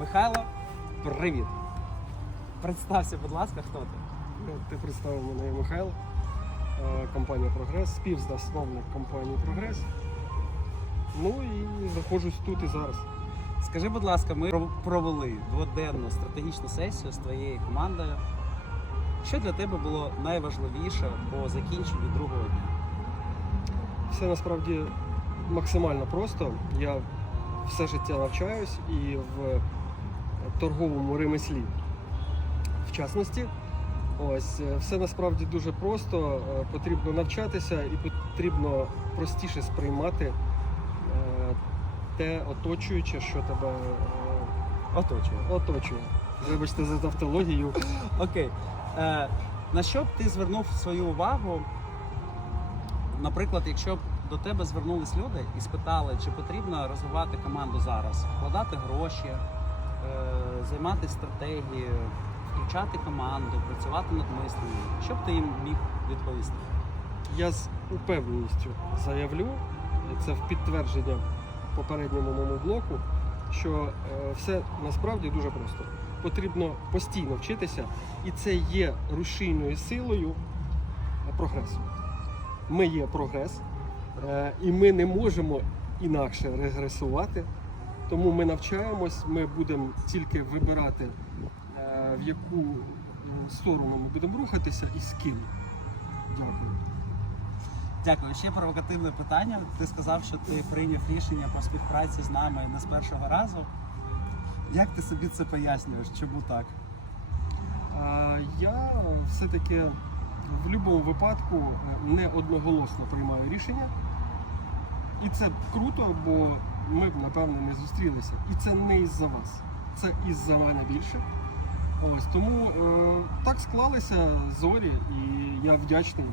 Михайло, привіт. Представся, будь ласка, хто ти? Ну, Ти представив мене Михайло, е, компанія Прогрес, співзасновник компанії Прогрес. Ну і знаходжусь тут і зараз. Скажи, будь ласка, ми провели дводенну стратегічну сесію з твоєю командою. Що для тебе було найважливіше по закінченню другого дня? Все насправді максимально просто. Я все життя навчаюсь і в торговому ремеслі. В частності, ось е, все насправді дуже просто. Е, Потрібно навчатися і потрібно простіше сприймати е, те оточуюче, що тебе Оточую. оточує. Вибачте за тавтологію. Окей. Е, на що б ти звернув свою увагу? Наприклад, якщо б до тебе звернулись люди і спитали, чи потрібно розвивати команду зараз, вкладати гроші, е, займатися стратегією, включати команду, працювати над мисленням, що б ти їм міг відповісти? Я з упевненістю заявлю, це в підтвердження попередньому моєму блоку, що е, все насправді дуже просто. Потрібно постійно вчитися, і це є рушійною силою прогресу. Ми є прогрес, е, і ми не можемо інакше регресувати. Тому ми навчаємось, ми будемо тільки вибирати, е, в яку сторону ми будемо рухатися і з ким. Дякую. Дякую. Ще провокативне питання. Ти сказав, що ти прийняв рішення про співпрацю з нами не з першого разу. Як ти собі це пояснюєш? Чому так? Я все-таки в будь-якому випадку не одноголосно приймаю рішення. І це круто, бо ми б, напевно, не зустрілися. І це не із-за вас. Це із-за мене більше. Ось тому е, так склалися зорі, і я вдячний.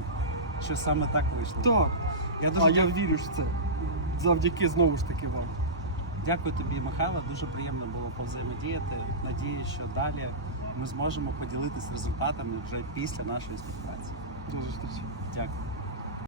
Що саме так вийшло? Так, Я дуже а я вірю, що це завдяки знову ж таки вам. дякую тобі, Михайло. Дуже приємно було повзаємодіяти. Надію, що далі ми зможемо поділитися результатами вже після нашої співпраці. До зустрічі. Дякую.